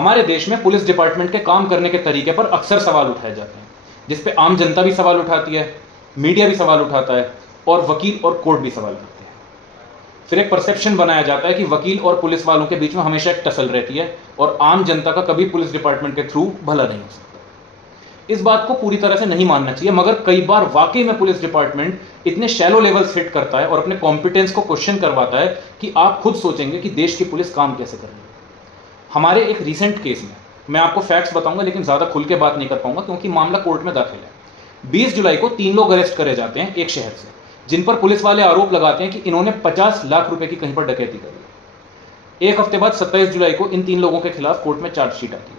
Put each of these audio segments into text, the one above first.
हमारे देश में पुलिस डिपार्टमेंट के काम करने के तरीके पर अक्सर सवाल उठाए जाते हैं, जिस पे आम जनता भी सवाल उठाती है, मीडिया भी सवाल उठाता है और वकील और कोर्ट भी सवाल करते हैं। फिर एक परसेप्शन बनाया जाता है कि वकील और पुलिस वालों के बीच में हमेशा एक टसल रहती है और आम जनता का कभी पुलिस डिपार्टमेंट के थ्रू भला नहीं हो सकता। इस बात को पूरी तरह से नहीं मानना चाहिए, मगर कई बार वाकई में पुलिस डिपार्टमेंट इतने शैलो लेवल्स हिट करता है और अपने कॉम्पिटेंस को क्वेश्चन करवाता है कि आप खुद सोचेंगे कि देश की पुलिस काम कैसे कर रही है। हमारे एक रिसेंट केस में मैं आपको फैक्ट्स बताऊंगा, लेकिन ज्यादा खुल के बात नहीं कर पाऊंगा क्योंकि मामला कोर्ट में दाखिल है। 20 जुलाई को 3 लोग अरेस्ट करे जाते हैं एक शहर से, जिन पर पुलिस वाले आरोप लगाते हैं कि इन्होंने 50 लाख रुपए की कहीं पर डकैती करी। एक हफ्ते बाद 27 जुलाई को इन 3 लोगों के खिलाफ कोर्ट में चार्जशीट आती है।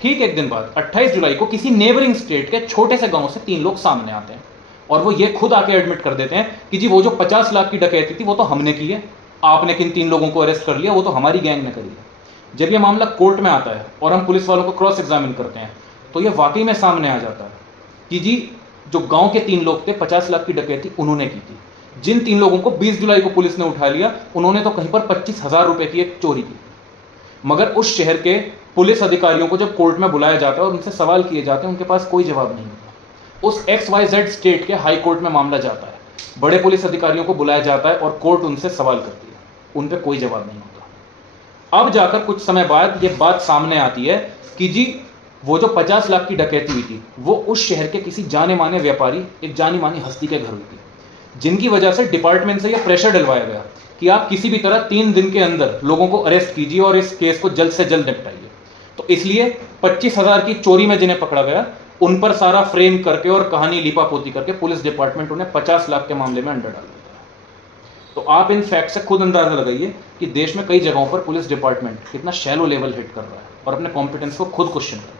ठीक एक दिन बाद 28 जुलाई को किसी नेबरिंग स्टेट के छोटे से गांव से 3 लोग सामने आते हैं और वो ये खुद आके एडमिट कर देते हैं कि जी वो जो 50 लाख की डकैती थी वो तो हमने की है, आपने किन 3 लोगों को अरेस्ट कर लिया, वो तो हमारी गैंग ने करी है। जब ये मामला कोर्ट में आता है और हम पुलिस वालों को क्रॉस एग्जामिन करते हैं तो ये वाकई में सामने आ जाता है कि जी जो गांव के 3 लोग थे 50 लाख की डकैती उन्होंने की थी। जिन 3 लोगों को 20 जुलाई को पुलिस ने उठा लिया उन्होंने तो कहीं पर 25,000 रुपए की एक चोरी की। मगर उस शहर के पुलिस अधिकारियों को जब कोर्ट में बुलाया जाता है और उनसे सवाल किए जाते हैं, उनके पास कोई जवाब नहीं होता। उस XYZ स्टेट के हाई कोर्ट में मामला जाता है, बड़े पुलिस अधिकारियों को बुलाया जाता है और कोर्ट उनसे सवाल करती है, उन पर कोई जवाब नहीं होता। अब जाकर कुछ समय बाद ये बात सामने आती है कि जी वो जो 50 लाख की डकैती हुई थी वो उस शहर के किसी जाने माने व्यापारी, एक जानी मानी हस्ती के घर हुई थी, जिनकी वजह से डिपार्टमेंट से यह प्रेशर डलवाया गया कि आप किसी भी तरह 3 दिन के अंदर लोगों को अरेस्ट कीजिए और इस केस को जल्द से जल्द निपटाइए। तो इसलिए 25,000 की चोरी में जिन्हें पकड़ा गया उन पर सारा फ्रेम करके और कहानी लिपापोती करके पुलिस डिपार्टमेंट उन्हें 50 लाख के मामले में अंडर डाल देता है। तो आप इन फैक्ट से खुद अंदाजा लगाइए कि देश में कई जगहों पर पुलिस डिपार्टमेंट कितना शैलो लेवल हिट कर रहा है और अपने कॉम्पिटेंस को खुद क्वेश्चन कर रहा है।